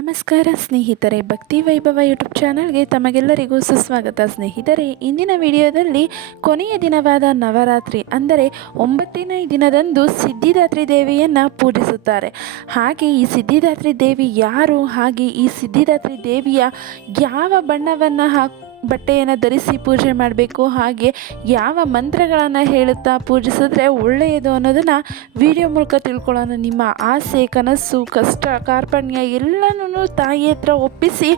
ನಮಸ್ಕಾರ ಸ್ನೇಹಿತರೆ, ಭಕ್ತಿ ವೈಭವ ಯೂಟ್ಯೂಬ್ ಚಾನಲ್ಗೆ ತಮಗೆಲ್ಲರಿಗೂ ಸುಸ್ವಾಗತ. ಸ್ನೇಹಿತರೆ, ಇಂದಿನ ವಿಡಿಯೋದಲ್ಲಿ ಕೊನೆಯ ದಿನವಾದ ನವರಾತ್ರಿ, ಅಂದರೆ ಒಂಬತ್ತನೇ ದಿನದಂದು ಸಿದ್ಧಿದಾತ್ರಿ ದೇವಿಯನ್ನು ಪೂಜಿಸುತ್ತಾರೆ. ಹಾಗೆ ಈ ಸಿದ್ಧಿದಾತ್ರಿ ದೇವಿ ಯಾರು? ಹಾಗೆ ಈ ಸಿದ್ಧಿದಾತ್ರಿ ದೇವಿಯ ಯಾವ ಬಣ್ಣವನ್ನು ಹಾಕ್ ಬಟ್ಟೆಯನ್ನು ಧರಿಸಿ ಪೂಜೆ ಮಾಡಬೇಕು. ಹಾಗೆ ಯಾವ ಮಂತ್ರಗಳನ್ನು ಹೇಳುತ್ತಾ ಪೂಜಿಸಿದ್ರೆ ಒಳ್ಳೆಯದು ಅನ್ನೋದನ್ನು ವಿಡಿಯೋ ಮೂಲಕ ತಿಳ್ಕೊಳ್ಳೋಣ. ನಿಮ್ಮ ಆಸೆ, ಕನಸು, ಕಷ್ಟ, ಕಾರ್ಪಣ್ಯ ಎಲ್ಲನೂ ತಾಯಿ ಹತ್ರ ಒಪ್ಪಿಸಿ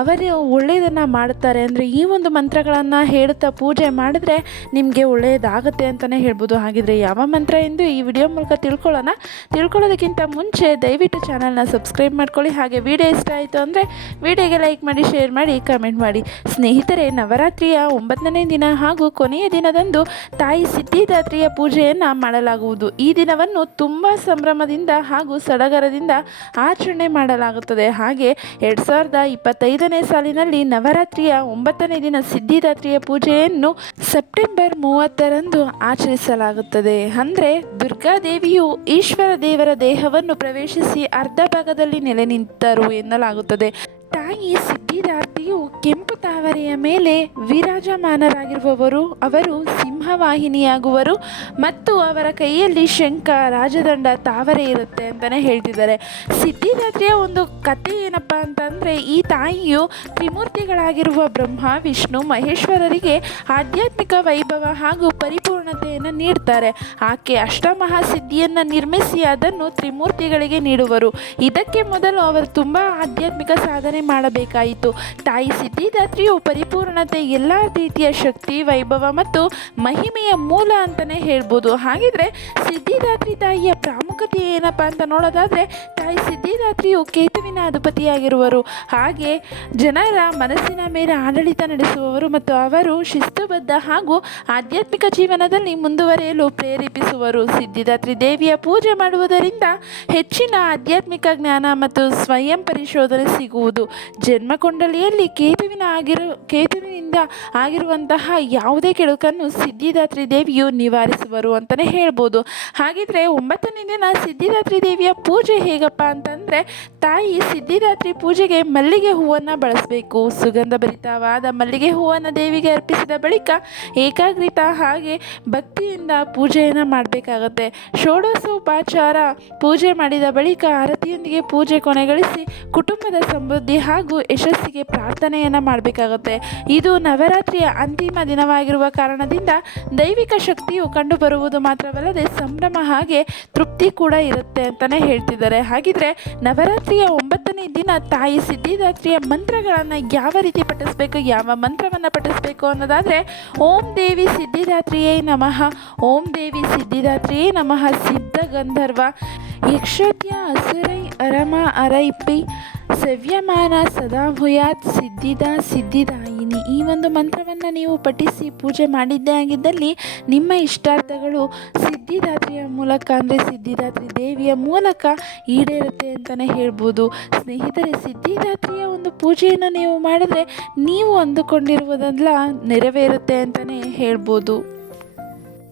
ಅವರೇ ಒಳ್ಳೆಯದನ್ನು ಮಾಡ್ತಾರೆ ಅಂದರೆ ಈ ಒಂದು ಮಂತ್ರಗಳನ್ನು ಹೇಳುತ್ತಾ ಪೂಜೆ ಮಾಡಿದ್ರೆ ನಿಮಗೆ ಒಳ್ಳೆಯದಾಗುತ್ತೆ ಅಂತಲೇ ಹೇಳ್ಬೋದು. ಹಾಗಿದ್ರೆ ಯಾವ ಮಂತ್ರ ಎಂದು ಈ ವಿಡಿಯೋ ಮೂಲಕ ತಿಳ್ಕೊಳ್ಳೋಣ. ತಿಳ್ಕೊಳ್ಳೋದಕ್ಕಿಂತ ಮುಂಚೆ ದಯವಿಟ್ಟು ಚಾನಲ್ನ ಸಬ್ಸ್ಕ್ರೈಬ್ ಮಾಡ್ಕೊಳ್ಳಿ. ಹಾಗೆ ವಿಡಿಯೋ ಇಷ್ಟ ಆಯಿತು ಅಂದರೆ ವಿಡಿಯೋಗೆ ಲೈಕ್ ಮಾಡಿ, ಶೇರ್ ಮಾಡಿ, ಕಮೆಂಟ್ ಮಾಡಿ. ಸ್ನೇಹಿತರೆ ನವರಾತ್ರಿಯ ಒಂಬತ್ತನೇ ದಿನ ಹಾಗೂ ಕೊನೆಯ ದಿನದಂದು ತಾಯಿ ಸಿದ್ಧಿದಾತ್ರಿಯ ಪೂಜೆಯನ್ನು ಮಾಡಲಾಗುವುದು. ಈ ದಿನವನ್ನು ತುಂಬ ಸಂಭ್ರಮದಿಂದ ಹಾಗೂ ಸಡಗರದಿಂದ ಆಚರಣೆ ಮಾಡಲಾಗುತ್ತದೆ. ಹಾಗೆ ಎರಡು ಸಾವಿರದ ಇಪ್ಪತ್ತೈದನೇ ಸಾಲಿನಲ್ಲಿ ನವರಾತ್ರಿಯ ಒಂಬತ್ತನೇ ದಿನ ಸಿದ್ಧಿದಾತ್ರಿಯ ಪೂಜೆಯನ್ನು ಸೆಪ್ಟೆಂಬರ್ ಮೂವತ್ತರಂದು ಆಚರಿಸಲಾಗುತ್ತದೆ. ಅಂದರೆ ದುರ್ಗಾದೇವಿಯು ಈಶ್ವರ ದೇವರ ದೇಹವನ್ನು ಪ್ರವೇಶಿಸಿ ಅರ್ಧ ಭಾಗದಲ್ಲಿ ನೆಲೆ ನಿಂತರು ಎನ್ನಲಾಗುತ್ತದೆ. ತಾಯಿ ಸಿದ್ಧಿದಾರ್ತಿಯು ಕೆಂಪು ತಾವರೆಯ ಮೇಲೆ ವಿರಾಜಮಾನರಾಗಿರುವವರು, ಅವರು ಸಿಂಹವಾಹಿನಿಯಾಗುವರು ಮತ್ತು ಅವರ ಕೈಯಲ್ಲಿ ಶಂಖ ರಾಜದಂಡ ತಾವರೆ ಇರುತ್ತೆ ಅಂತಲೇ ಹೇಳ್ತಿದ್ದಾರೆ. ಸಿದ್ಧಿದಾತ್ರಿಯ ಒಂದು ಕತೆ ಏನಪ್ಪ ಅಂತಂದರೆ, ಈ ತಾಯಿಯು ತ್ರಿಮೂರ್ತಿಗಳಾಗಿರುವ ಬ್ರಹ್ಮ, ವಿಷ್ಣು, ಮಹೇಶ್ವರರಿಗೆ ಆಧ್ಯಾತ್ಮಿಕ ವೈಭವ ಹಾಗೂ ಪರಿಪೂರ್ಣತೆಯನ್ನು ನೀಡ್ತಾರೆ. ಆಕೆ ಅಷ್ಟಮಹಾಸಿದ್ಧಿಯನ್ನು ನಿರ್ಮಿಸಿ ಅದನ್ನು ತ್ರಿಮೂರ್ತಿಗಳಿಗೆ ನೀಡುವರು. ಇದಕ್ಕೆ ಮೊದಲು ಅವರು ತುಂಬ ಆಧ್ಯಾತ್ಮಿಕ ಸಾಧನೆ ಮಾಡಬೇಕಾಯಿತು. ತಾಯಿ ಸಿದ್ಧಿದಾತ್ರಿಯು ಪರಿಪೂರ್ಣತೆ ಎಲ್ಲ ರೀತಿಯ ಶಕ್ತಿ, ವೈಭವ ಮತ್ತು ಮಹಿಮೆಯ ಮೂಲ ಅಂತಲೇ ಹೇಳ್ಬೋದು. ಹಾಗಿದ್ರೆ ಸಿದ್ಧಿದಾತ್ರಿ ತಾಯಿಯ ಪ್ರಾಮುಖ್ಯತೆ ಏನಪ್ಪ ಅಂತ ನೋಡೋದಾದರೆ ತಾಯಿ ಸಿದ್ಧಿದಾತ್ರಿಯು ಕೇತುವಿನ ಅಧಿಪತಿಯಾಗಿರುವರು. ಹಾಗೆ ಜನರ ಮನಸ್ಸಿನ ಮೇಲೆ ಆಡಳಿತ ನಡೆಸುವವರು ಮತ್ತು ಅವರು ಶಿಸ್ತುಬದ್ಧ ಹಾಗೂ ಆಧ್ಯಾತ್ಮಿಕ ಜೀವನದಲ್ಲಿ ಮುಂದುವರಿಯಲು ಪ್ರೇರೇಪಿಸುವರು. ಸಿದ್ಧಿದಾತ್ರಿ ದೇವಿಯ ಪೂಜೆ ಮಾಡುವುದರಿಂದ ಹೆಚ್ಚಿನ ಆಧ್ಯಾತ್ಮಿಕ ಜ್ಞಾನ ಮತ್ತು ಸ್ವಯಂ ಪರಿಶೋಧನೆ ಸಿಗುವುದು. ಜನ್ಮಕುಂಡಲಿಯಲ್ಲಿ ಕೇತುವಿನ ಆಗಿರು ಕೇತುವಿನಿಂದ ಆಗಿರುವಂತಹ ಯಾವುದೇ ಕೆಡುಕನ್ನು ಸಿದ್ಧಿದಾತ್ರಿ ದೇವಿಯು ನಿವಾರಿಸುವರು ಅಂತಲೇ ಹೇಳ್ಬೋದು. ಹಾಗಿದ್ರೆ ಒಂಬತ್ತನೇ ದಿನ ಸಿದ್ಧಿದಾತ್ರಿ ದೇವಿಯ ಪೂಜೆ ಹೇಗಪ್ಪ ಅಂತಂದರೆ, ತಾಯಿ ಸಿದ್ಧಿದಾತ್ರಿ ಪೂಜೆಗೆ ಮಲ್ಲಿಗೆ ಹೂವನ್ನು ಬಳಸಬೇಕು. ಸುಗಂಧ ಭರಿತವಾದ ಮಲ್ಲಿಗೆ ಹೂವನ್ನು ದೇವಿಗೆ ಅರ್ಪಿಸಿದ ಬಳಿಕ ಏಕಾಗ್ರಿತ ಹಾಗೆ ಭಕ್ತಿಯಿಂದ ಪೂಜೆಯನ್ನು ಮಾಡಬೇಕಾಗತ್ತೆ. ಷೋಡಸೋಪಾಚಾರ ಪೂಜೆ ಮಾಡಿದ ಬಳಿಕ ಆರತಿಯೊಂದಿಗೆ ಪೂಜೆ ಕೊನೆಗಳಿಸಿ ಕುಟುಂಬದ ಸಮೃದ್ಧಿ ಹಾಗೂ ಯಶಸ್ಸಿಗೆ ಪ್ರಾರ್ಥನೆಯನ್ನು ಮಾಡಬೇಕಾಗತ್ತೆ. ಇದು ನವರಾತ್ರಿಯ ಅಂತಿಮ ದಿನವಾಗಿರುವ ಕಾರಣದಿಂದ ದೈವಿಕ ಶಕ್ತಿಯು ಕಂಡುಬರುವುದು ಮಾತ್ರವಲ್ಲದೆ ಸಂಭ್ರಮ ಹಾಗೆ ತೃಪ್ತಿ ಕೂಡ ಇರುತ್ತೆ ಅಂತಲೇ ಹೇಳ್ತಿದ್ದಾರೆ. ಹಾಗಿದ್ರೆ ನವರಾತ್ರಿಯ ಒಂಬತ್ತನೇ ದಿನ ತಾಯಿ ಸಿದ್ಧಿದಾತ್ರಿಯ ಮಂತ್ರಗಳನ್ನು ಯಾವ ರೀತಿ ಪಠಿಸಬೇಕು, ಯಾವ ಮಂತ್ರವನ್ನು ಪಠಿಸಬೇಕು ಅನ್ನೋದಾದರೆ, ಓಂ ದೇವಿ ಸಿದ್ಧಿದಾತ್ರಿಯೇ ನಮಃ, ಓಂ ದೇವಿ ಸಿದ್ಧಿದಾತ್ರಿಯೇ ನಮಃ, ಸಿದ್ಧ ಗಂಧರ್ವ, ಯಕ್ಷತ್ಯ ಅಸುರೈ ಅರಮ ಅರೈಪಿ ಸವ್ಯಮಾನ ಸದಾ ಭೂಯಾತ್ ಸಿದ್ಧಿದ ಸಿದ್ಧಿದಾಯಿನಿ. ಈ ಒಂದು ಮಂತ್ರವನ್ನು ನೀವು ಪಠಿಸಿ ಪೂಜೆ ಮಾಡಿದ್ದೇ ಆಗಿದ್ದಲ್ಲಿ ನಿಮ್ಮ ಇಷ್ಟಾರ್ಥಗಳು ಸಿದ್ಧಿದಾತ್ರಿಯ ಮೂಲಕ ಅಂದರೆ ಸಿದ್ಧಿದಾತ್ರಿ ದೇವಿಯ ಮೂಲಕ ಈಡೇರುತ್ತೆ ಅಂತಲೇ ಹೇಳ್ಬೋದು. ಸ್ನೇಹಿತರೆ, ಸಿದ್ಧಿದಾತ್ರಿಯ ಒಂದು ಪೂಜೆಯನ್ನು ನೀವು ಮಾಡಿದ್ರೆ ನೀವು ಅಂದುಕೊಂಡಿರುವುದೆಲ್ಲ ನೆರವೇರುತ್ತೆ ಅಂತಲೇ ಹೇಳ್ಬೋದು.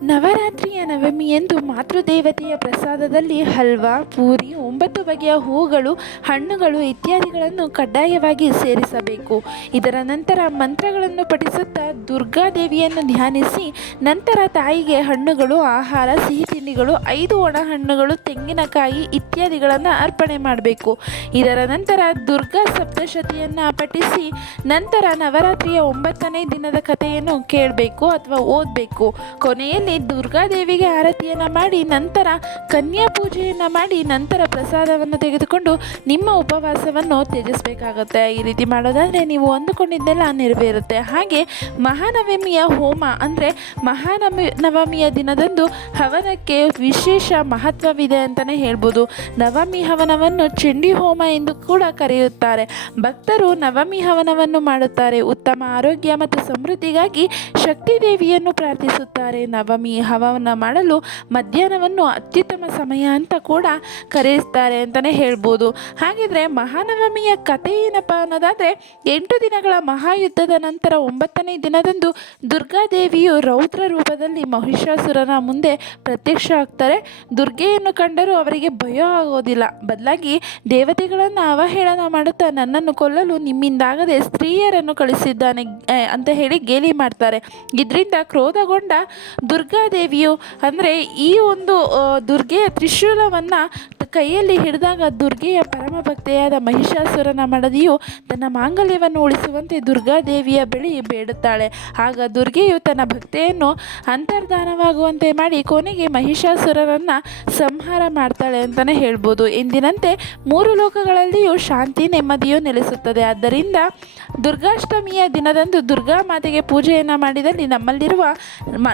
ನವರಾತ್ರಿಯ ನವಮಿಯಂದು ಮಾತೃದೇವತೆಯ ಪ್ರಸಾದದಲ್ಲಿ ಹಲ್ವಾ, ಪೂರಿ, ಒಂಬತ್ತು ಬಗೆಯ ಹೂಗಳು, ಹಣ್ಣುಗಳು ಇತ್ಯಾದಿಗಳನ್ನು ಕಡ್ಡಾಯವಾಗಿ ಸೇರಿಸಬೇಕು. ಇದರ ನಂತರ ಮಂತ್ರಗಳನ್ನು ಪಠಿಸುತ್ತಾ ದುರ್ಗಾದೇವಿಯನ್ನು ಧ್ಯಾನಿಸಿ, ನಂತರ ತಾಯಿಗೆ ಹಣ್ಣುಗಳು, ಆಹಾರ, ಸಿಹಿ ತಿಂಡಿಗಳು, ಐದು ಒಣ ಹಣ್ಣುಗಳು ತೆಂಗಿನಕಾಯಿ ಇತ್ಯಾದಿಗಳನ್ನು ಅರ್ಪಣೆ ಮಾಡಬೇಕು. ಇದರ ನಂತರ ದುರ್ಗಾ ಸಪ್ತಶತಿಯನ್ನು ಪಠಿಸಿ, ನಂತರ ನವರಾತ್ರಿಯ ಒಂಬತ್ತನೇ ದಿನದ ಕಥೆಯನ್ನು ಕೇಳಬೇಕು ಅಥವಾ ಓದಬೇಕು. ಕೊನೆಯಲ್ಲಿ ದುರ್ಗಾದೇವಿಗೆ ಆರತಿಯನ್ನು ಮಾಡಿ, ನಂತರ ಕನ್ಯಾ ಪೂಜೆಯನ್ನು ಮಾಡಿ, ನಂತರ ಪ್ರಸಾದವನ್ನು ತೆಗೆದುಕೊಂಡು ನಿಮ್ಮ ಉಪವಾಸವನ್ನು ತ್ಯಜಿಸಬೇಕಾಗುತ್ತೆ. ಈ ರೀತಿ ಮಾಡೋದಾದರೆ ನೀವು ಅಂದುಕೊಂಡಿದ್ದೆಲ್ಲ ನೆರವೇರುತ್ತೆ. ಹಾಗೆ ಮಹಾನವಮಿಯ ಹೋಮ ಅಂದರೆ ಮಹಾನವಮಿ ನವಮಿಯ ದಿನದಂದು ಹವನಕ್ಕೆ ವಿಶೇಷ ಮಹತ್ವವಿದೆ ಅಂತಲೇ ಹೇಳ್ಬೋದು. ನವಮಿ ಹವನವನ್ನು ಚಂಡಿ ಹೋಮ ಎಂದು ಕೂಡ ಕರೆಯುತ್ತಾರೆ. ಭಕ್ತರು ನವಮಿ ಹವನವನ್ನು ಮಾಡುತ್ತಾರೆ. ಉತ್ತಮ ಆರೋಗ್ಯ ಮತ್ತು ಸಮೃದ್ಧಿಗಾಗಿ ಶಕ್ತಿ ದೇವಿಯನ್ನು ಪ್ರಾರ್ಥಿಸುತ್ತಾರೆ. ನವಮಿ ಮಹಾನವಮಿ ಹವನ ಮಾಡಲು ಮಧ್ಯಾಹ್ನವನ್ನು ಅತ್ಯುತ್ತಮ ಸಮಯ ಅಂತ ಕೂಡ ಕರೆಯಿಸ್ತಾರೆ ಅಂತಲೇ ಹೇಳ್ಬೋದು. ಹಾಗಿದ್ರೆ ಮಹಾನವಮಿಯ ಕಥೆ ಏನಪ್ಪ ಅನ್ನೋದಾದರೆ ಎಂಟು ದಿನಗಳ ಮಹಾಯುದ್ಧದ ನಂತರ ಒಂಬತ್ತನೇ ದಿನದಂದು ದುರ್ಗಾದೇವಿಯು ರೌದ್ರ ರೂಪದಲ್ಲಿ ಮಹಿಷಾಸುರನ ಮುಂದೆ ಪ್ರತ್ಯಕ್ಷ ಆಗ್ತಾರೆ. ದುರ್ಗೆಯನ್ನು ಕಂಡರೂ ಅವರಿಗೆ ಭಯ ಆಗೋದಿಲ್ಲ. ಬದಲಾಗಿ ದೇವತೆಗಳನ್ನು ಅವಹೇಳನ ಮಾಡುತ್ತಾ ನನ್ನನ್ನು ಕೊಲ್ಲಲು ನಿಮ್ಮಿಂದಾಗದೆ ಸ್ತ್ರೀಯರನ್ನು ಕಳಿಸಿದ್ದಾನೆ ಅಂತ ಹೇಳಿ ಗೇಲಿ ಮಾಡ್ತಾರೆ. ಇದರಿಂದ ಕ್ರೋಧಗೊಂಡ ದುರ್ಗಾದೇವಿಯು ಅಂದರೆ ಈ ಒಂದು ದುರ್ಗೆಯ ತ್ರಿಶೂಲವನ್ನು ಕೈಯಲ್ಲಿ ಹಿಡಿದಾಗ ದುರ್ಗೆಯ ಪರಮ ಭಕ್ತೆಯಾದ ಮಹಿಷಾಸುರನ ಮಡದಿಯು ತನ್ನ ಮಾಂಗಲ್ಯವನ್ನು ಉಳಿಸುವಂತೆ ದುರ್ಗಾದೇವಿಯ ಬಳಿ ಬೇಡುತ್ತಾಳೆ. ಆಗ ದುರ್ಗೆಯು ತನ್ನ ಭಕ್ತೆಯನ್ನು ಅಂತರ್ಧಾನವಾಗುವಂತೆ ಮಾಡಿ ಕೊನೆಗೆ ಮಹಿಷಾಸುರನನ್ನು ಸಂಹಾರ ಮಾಡ್ತಾಳೆ ಅಂತಲೇ ಹೇಳ್ಬೋದು. ಎಂದಿನಂತೆ ಮೂರು ಲೋಕಗಳಲ್ಲಿಯೂ ಶಾಂತಿ ನೆಮ್ಮದಿಯು ನೆಲೆಸುತ್ತದೆ. ಆದ್ದರಿಂದ ದುರ್ಗಾಷ್ಟಮಿಯ ದಿನದಂದು ದುರ್ಗಾ ಮಾತೆಗೆ ಪೂಜೆಯನ್ನು ಮಾಡಿದಲ್ಲಿ ನಮ್ಮಲ್ಲಿರುವ ಮ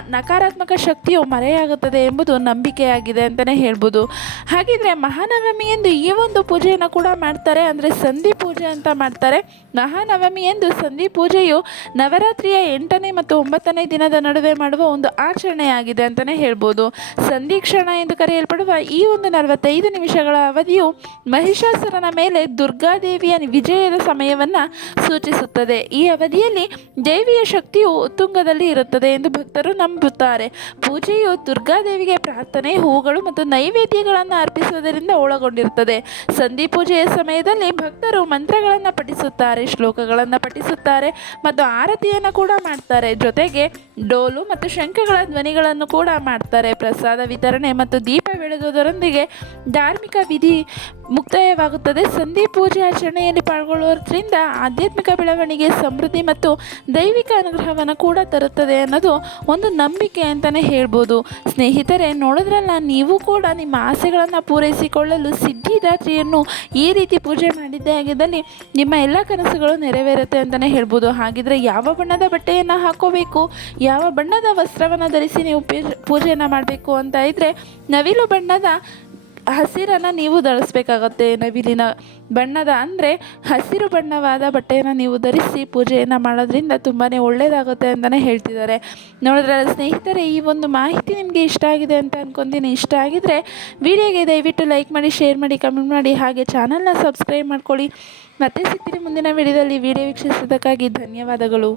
ನಕಾರಾತ್ಮಕ ಶಕ್ತಿಯು ಮರೆಯಾಗುತ್ತದೆ ಎಂಬುದು ನಂಬಿಕೆಯಾಗಿದೆ ಅಂತಲೇ ಹೇಳ್ಬೋದು. ಹಾಗಿದ್ರೆ ಮಹಾನವಮಿ ಎಂದು ಈ ಒಂದು ಪೂಜೆಯನ್ನು ಕೂಡ ಮಾಡ್ತಾರೆ ಅಂದರೆ ಸಂಧಿ ಪೂಜೆ ಅಂತ ಮಾಡ್ತಾರೆ. ಮಹಾನವಮಿ ಎಂದು ಸಂಧಿ ಪೂಜೆಯು ನವರಾತ್ರಿಯ ಎಂಟನೇ ಮತ್ತು ಒಂಬತ್ತನೇ ದಿನದ ನಡುವೆ ಮಾಡುವ ಒಂದು ಆಚರಣೆಯಾಗಿದೆ ಅಂತಲೇ ಹೇಳ್ಬೋದು. ಸಂಧಿ ಕ್ಷಣ ಎಂದು ಕರೆಯಲ್ಪಡುವ ಈ ಒಂದು ನಲವತ್ತೈದು ನಿಮಿಷಗಳ ಅವಧಿಯು ಮಹಿಷಾಸುರನ ಮೇಲೆ ದುರ್ಗಾದೇವಿಯ ವಿಜಯದ ಸಮಯವನ್ನು ಸೂಚಿಸುತ್ತದೆ. ಈ ಅವಧಿಯಲ್ಲಿ ದೇವಿಯ ಶಕ್ತಿಯು ಉತ್ತುಂಗದಲ್ಲಿ ಇರುತ್ತದೆ ಎಂದು ಭಕ್ತರು ನಂಬುತ್ತಾರೆ. ಪೂಜೆಯು ದುರ್ಗಾದೇವಿಗೆ ಪ್ರಾರ್ಥನೆ, ಹೂಗಳು ಮತ್ತು ನೈವೇದ್ಯಗಳನ್ನು ಅರ್ಪಿಸುವುದರಿಂದ ಒಳಗೊಂಡಿರುತ್ತದೆ. ಸಂಧಿ ಪೂಜೆಯ ಸಮಯದಲ್ಲಿ ಭಕ್ತರು ಮಂತ್ರಗಳನ್ನು ಪಠಿಸುತ್ತಾರೆ ಶ್ಲೋಕಗಳನ್ನು ಪಠಿಸುತ್ತಾರೆ ಮತ್ತು ಆರತಿಯನ್ನು ಕೂಡ ಮಾಡ್ತಾರೆ. ಜೊತೆಗೆ ಡೋಲು ಮತ್ತು ಶಂಖಗಳ ಧ್ವನಿಗಳನ್ನು ಕೂಡ ಮಾಡ್ತಾರೆ. ಪ್ರಸಾದ ವಿತರಣೆ ಮತ್ತು ದೀಪ ಬೆಳಗುವುದರೊಂದಿಗೆ ಧಾರ್ಮಿಕ ವಿಧಿ ಮುಕ್ತಾಯವಾಗುತ್ತದೆ. ಸಂಧಿ ಪೂಜೆ ಆಚರಣೆಯಲ್ಲಿ ಪಾಲ್ಗೊಳ್ಳುವುದರಿಂದ ಆಧ್ಯಾತ್ಮಿಕ ಬೆಳವಣಿಗೆ, ಸಮೃದ್ಧಿ ಮತ್ತು ದೈವಿಕ ಅನುಗ್ರಹವನ್ನು ಕೂಡ ತರುತ್ತದೆ ಅನ್ನೋದು ಒಂದು ನಂಬಿಕೆ ಅಂತಲೇ ಹೇಳ್ಬೋದು. ಸ್ನೇಹಿತರೆ, ನೋಡಿದ್ರಲ್ಲ, ನೀವು ಕೂಡ ನಿಮ್ಮ ಆಸೆಗಳನ್ನು ಪೂರೈಸಿಕೊಳ್ಳಲು ಸಿದ್ಧಿದಾತ್ರಿಯನ್ನು ಈ ರೀತಿ ಪೂಜೆ ಮಾಡಿದ್ದೇ ಆಗಿದ್ದಲ್ಲಿ ನಿಮ್ಮ ಎಲ್ಲ ಕನಸುಗಳು ನೆರವೇರುತ್ತೆ ಅಂತಲೇ ಹೇಳ್ಬೋದು. ಹಾಗಿದ್ರೆ ಯಾವ ಬಣ್ಣದ ಬಟ್ಟೆಯನ್ನು ಹಾಕೋಬೇಕು? ಯಾವ ಬಣ್ಣದ ವಸ್ತ್ರವನ್ನು ಧರಿಸಿ ನೀವು ಪೂಜೆ, ಪೂಜೆಯನ್ನು ಮಾಡಬೇಕು ಅಂತ ಇದ್ದರೆ ನವಿಲು ಬಣ್ಣದ ಹಸಿರನ್ನು ನೀವು ಧರಿಸ್ಬೇಕಾಗತ್ತೆ. ನವಿಲಿನ ಬಣ್ಣದ ಅಂದರೆ ಹಸಿರು ಬಣ್ಣವಾದ ಬಟ್ಟೆಯನ್ನು ನೀವು ಧರಿಸಿ ಪೂಜೆಯನ್ನು ಮಾಡೋದ್ರಿಂದ ತುಂಬಾ ಒಳ್ಳೆಯದಾಗುತ್ತೆ ಅಂತಲೇ ಹೇಳ್ತಿದ್ದಾರೆ. ನೋಡಿದ್ರೆ ಸ್ನೇಹಿತರೆ, ಈ ಒಂದು ಮಾಹಿತಿ ನಿಮಗೆ ಇಷ್ಟ ಆಗಿದೆ ಅಂತ ಅಂದ್ಕೊಂತೀನಿ ಇಷ್ಟ ಆಗಿದ್ದರೆ ವಿಡಿಯೋಗೆ ದಯವಿಟ್ಟು ಲೈಕ್ ಮಾಡಿ, ಶೇರ್ ಮಾಡಿ, ಕಮೆಂಟ್ ಮಾಡಿ, ಹಾಗೆ ಚಾನಲ್ನ ಸಬ್ಸ್ಕ್ರೈಬ್ ಮಾಡ್ಕೊಳ್ಳಿ. ಮತ್ತೆ ಸಿಗ್ತೀನಿ ಮುಂದಿನ ವಿಡಿಯೋದಲ್ಲಿ. ವಿಡಿಯೋ ವೀಕ್ಷಿಸೋದಕ್ಕಾಗಿ ಧನ್ಯವಾದಗಳು.